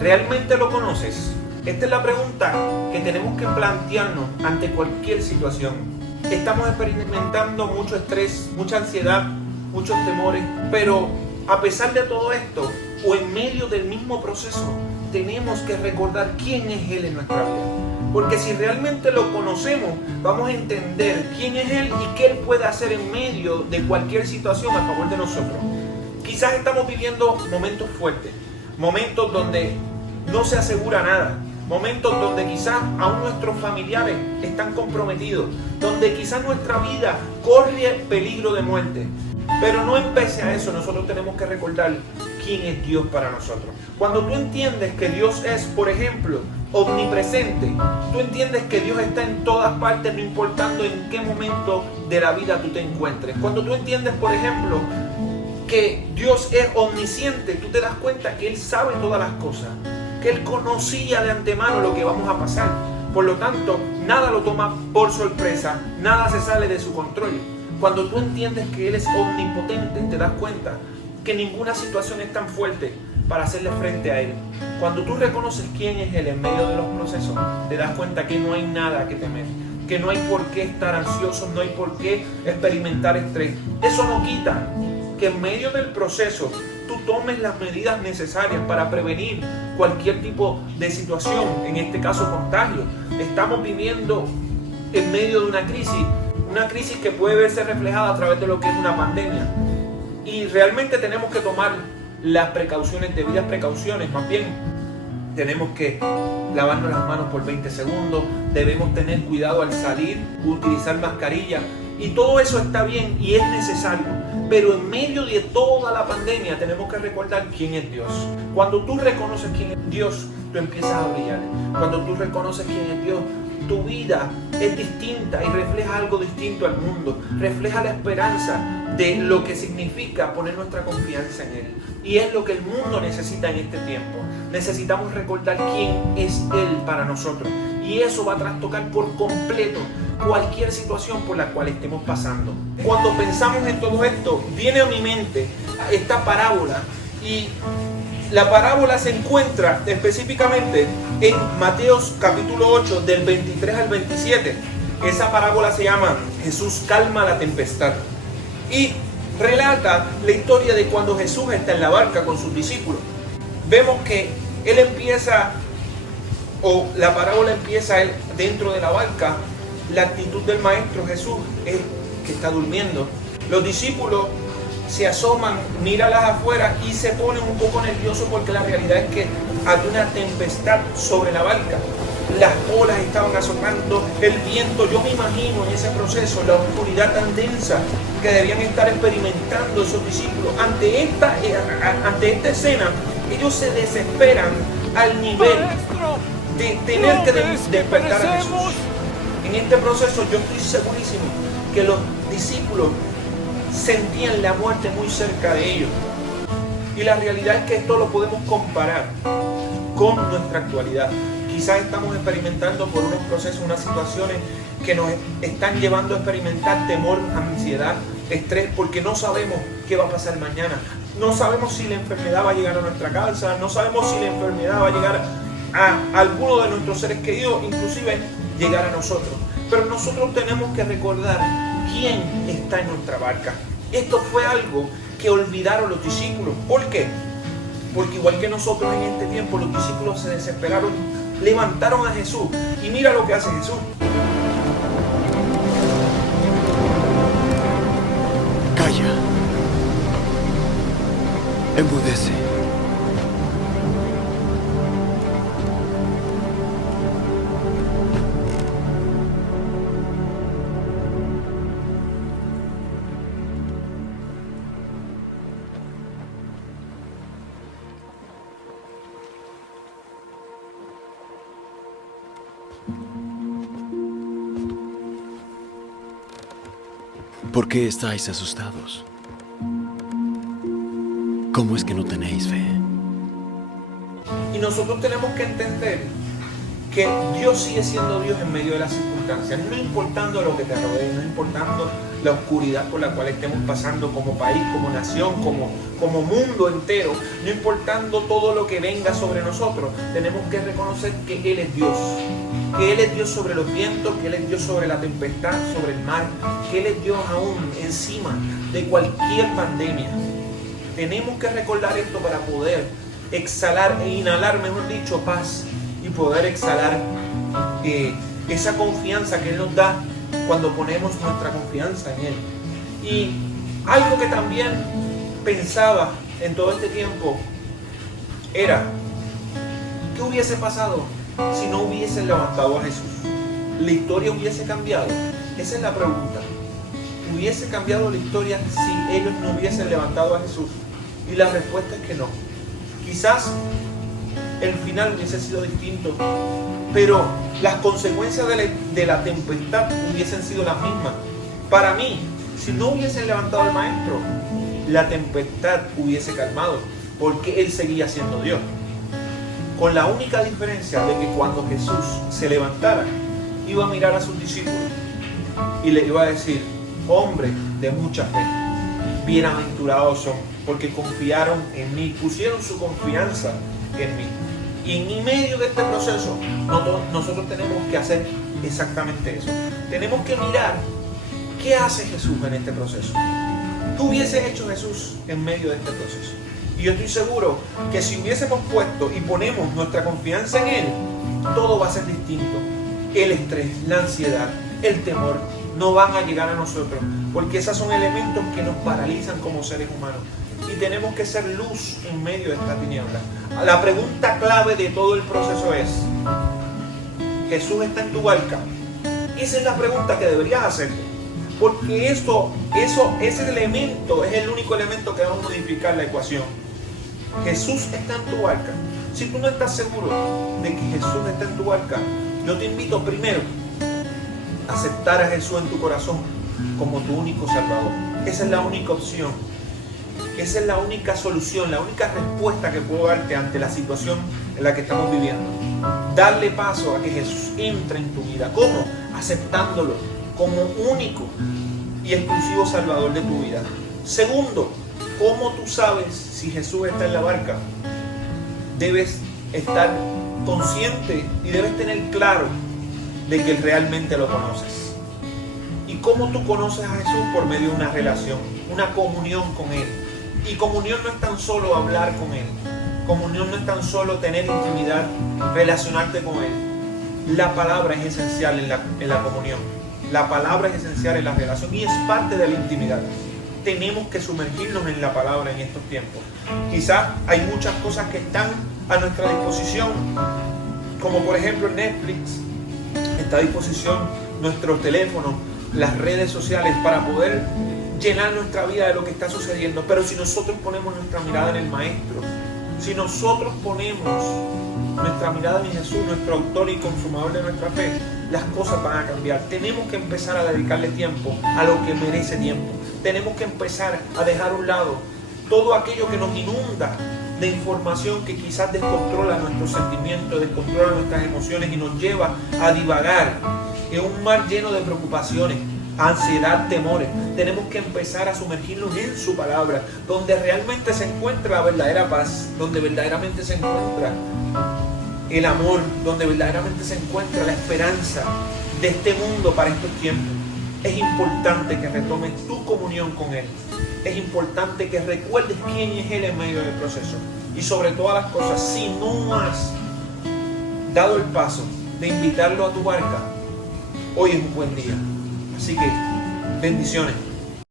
¿Realmente lo conoces? Esta es la pregunta que tenemos que plantearnos ante cualquier situación. Estamos experimentando mucho estrés, mucha ansiedad, muchos temores, pero a pesar de todo esto, o en medio del mismo proceso, tenemos que recordar quién es Él en nuestra vida. Porque si realmente lo conocemos, vamos a entender quién es Él y qué Él puede hacer en medio de cualquier situación a favor de nosotros. Quizás estamos viviendo momentos fuertes, momentos donde no se asegura nada, momentos donde quizás aún nuestros familiares están comprometidos, donde quizás nuestra vida corre peligro de muerte. Pero no empece a eso, nosotros tenemos que recordar quién es Dios para nosotros. Cuando tú entiendes que Dios es, por ejemplo, omnipresente, tú entiendes que Dios está en todas partes, no importando en qué momento de la vida tú te encuentres. Cuando tú entiendes, por ejemplo, que Dios es omnisciente, tú te das cuenta que Él sabe todas las cosas, que Él conocía de antemano lo que vamos a pasar. Por lo tanto, nada lo toma por sorpresa, nada se sale de su control. Cuando tú entiendes que Él es omnipotente, te das cuenta que ninguna situación es tan fuerte para hacerle frente a Él. Cuando tú reconoces quién es Él en medio de los procesos, te das cuenta que no hay nada que temer, que no hay por qué estar ansioso, no hay por qué experimentar estrés. Eso no quita que en medio del proceso tú tomes las medidas necesarias para prevenir cualquier tipo de situación, en este caso contagio. Estamos viviendo en medio de una crisis que puede verse reflejada a través de lo que es una pandemia. Y realmente tenemos que tomar las precauciones, debidas precauciones, más bien tenemos que lavarnos las manos por 20 segundos, debemos tener cuidado al salir, utilizar mascarilla, y todo eso está bien y es necesario. Pero en medio de toda la pandemia tenemos que recordar quién es Dios. Cuando tú reconoces quién es Dios, tú empiezas a brillar. Cuando tú reconoces quién es Dios, tu vida es distinta y refleja algo distinto al mundo. Refleja la esperanza de lo que significa poner nuestra confianza en Él. Y es lo que el mundo necesita en este tiempo. Necesitamos recordar quién es Él para nosotros. Y eso va a trastocar por completo cualquier situación por la cual estemos pasando. Cuando pensamos en todo esto, viene a mi mente esta parábola, y la parábola se encuentra específicamente en Mateos capítulo 8 del 23 al 27. Esa parábola se llama Jesús calma la tempestad y relata la historia de cuando Jesús está en la barca con sus discípulos. Vemos que la parábola empieza él dentro de la barca. La actitud del maestro Jesús es que está durmiendo. Los discípulos se asoman, miran las afuera y se ponen un poco nerviosos porque la realidad es que había una tempestad sobre la barca. Las olas estaban azotando, el viento. Yo me imagino en ese proceso la oscuridad tan densa que debían estar experimentando esos discípulos. Ante esta escena, ellos se desesperan al nivel de tener que despertar a Jesús. En este proceso yo estoy segurísimo que los discípulos sentían la muerte muy cerca de ellos. Y la realidad es que esto lo podemos comparar con nuestra actualidad. Quizás estamos experimentando por unos procesos, unas situaciones que nos están llevando a experimentar temor, ansiedad, estrés, porque no sabemos qué va a pasar mañana. No sabemos si la enfermedad va a llegar a nuestra casa, no sabemos si la enfermedad va a llegar a alguno de nuestros seres queridos, inclusive llegar a nosotros. Pero nosotros tenemos que recordar quién está en nuestra barca. Esto fue algo que olvidaron los discípulos. ¿Por qué? Porque igual que nosotros en este tiempo, los discípulos se desesperaron, levantaron a Jesús. Y mira lo que hace Jesús. Calla. Enmudece. ¿Por qué estáis asustados? ¿Cómo es que no tenéis fe? Y nosotros tenemos que entender que Dios sigue siendo Dios en medio de las circunstancias, no importando lo que te rodee, no importando la oscuridad por la cual estemos pasando como país, como nación, como mundo entero, no importando todo lo que venga sobre nosotros, tenemos que reconocer que Él es Dios. Que Él es Dios sobre los vientos, que Él es Dios sobre la tempestad, sobre el mar, que Él es Dios aún encima de cualquier pandemia. Tenemos que recordar esto para poder exhalar e inhalar, mejor dicho, paz, y poder exhalar esa confianza que Él nos da cuando ponemos nuestra confianza en Él. Y algo que también pensaba en todo este tiempo era, ¿qué hubiese pasado si no hubiesen levantado a Jesús? ¿La historia hubiese cambiado? Esa es la pregunta. ¿Hubiese cambiado la historia si ellos no hubiesen levantado a Jesús? Y la respuesta es que no. Quizás el final hubiese sido distinto, pero las consecuencias de la tempestad hubiesen sido las mismas. Para mí, si no hubiesen levantado al maestro, la tempestad hubiese calmado, porque Él seguía siendo Dios. Con la única diferencia de que cuando Jesús se levantara, iba a mirar a sus discípulos y le iba a decir: hombres de mucha fe, bienaventurados son, porque confiaron en mí, pusieron su confianza en mí. Y en medio de este proceso, nosotros tenemos que hacer exactamente eso. Tenemos que mirar qué hace Jesús en este proceso. ¿Qué hubiese hecho Jesús en medio de este proceso? Y yo estoy seguro que si hubiésemos puesto y ponemos nuestra confianza en Él, todo va a ser distinto. El estrés, la ansiedad, el temor no van a llegar a nosotros, porque esos son elementos que nos paralizan como seres humanos. Y tenemos que ser luz en medio de esta tiniebla. La pregunta clave de todo el proceso es: ¿Jesús está en tu barca? Esa es la pregunta que deberías hacerte, porque ese elemento es el único elemento que va a modificar la ecuación. Jesús está en tu barca. Si tú no estás seguro de que Jesús está en tu barca, yo te invito primero a aceptar a Jesús en tu corazón como tu único Salvador. Esa es la única opción. Esa es la única solución, la única respuesta que puedo darte ante la situación en la que estamos viviendo. Darle paso a que Jesús entre en tu vida. ¿Cómo? Aceptándolo como único y exclusivo Salvador de tu vida. Segundo, ¿cómo tú sabes si Jesús está en la barca? Debes estar consciente y debes tener claro de que realmente lo conoces. ¿Y cómo tú conoces a Jesús? Por medio de una relación, una comunión con Él. Y comunión no es tan solo hablar con Él. Comunión no es tan solo tener intimidad, relacionarte con Él. La palabra es esencial en la comunión. La palabra es esencial en la relación y es parte de la intimidad. Tenemos que sumergirnos en la palabra en estos tiempos. Quizás hay muchas cosas que están a nuestra disposición, como por ejemplo Netflix. Está a disposición nuestros teléfonos, las redes sociales, para poder llenar nuestra vida de lo que está sucediendo. Pero si nosotros ponemos nuestra mirada en el Maestro, si nosotros ponemos nuestra mirada en Jesús, nuestro autor y consumador de nuestra fe, las cosas van a cambiar. Tenemos que empezar a dedicarle tiempo a lo que merece tiempo. Tenemos que empezar a dejar a un lado todo aquello que nos inunda de información que quizás descontrola nuestros sentimientos, descontrola nuestras emociones y nos lleva a divagar en un mar lleno de preocupaciones, ansiedad, temores. Tenemos que empezar a sumergirnos en su palabra, donde realmente se encuentra la verdadera paz, donde verdaderamente se encuentra el amor, donde verdaderamente se encuentra la esperanza de este mundo para estos tiempos. Es importante que retomes tu comunión con Él. Es importante que recuerdes quién es Él en medio del proceso. Y sobre todas las cosas, si no has dado el paso de invitarlo a tu barca, hoy es un buen día. Así que, bendiciones.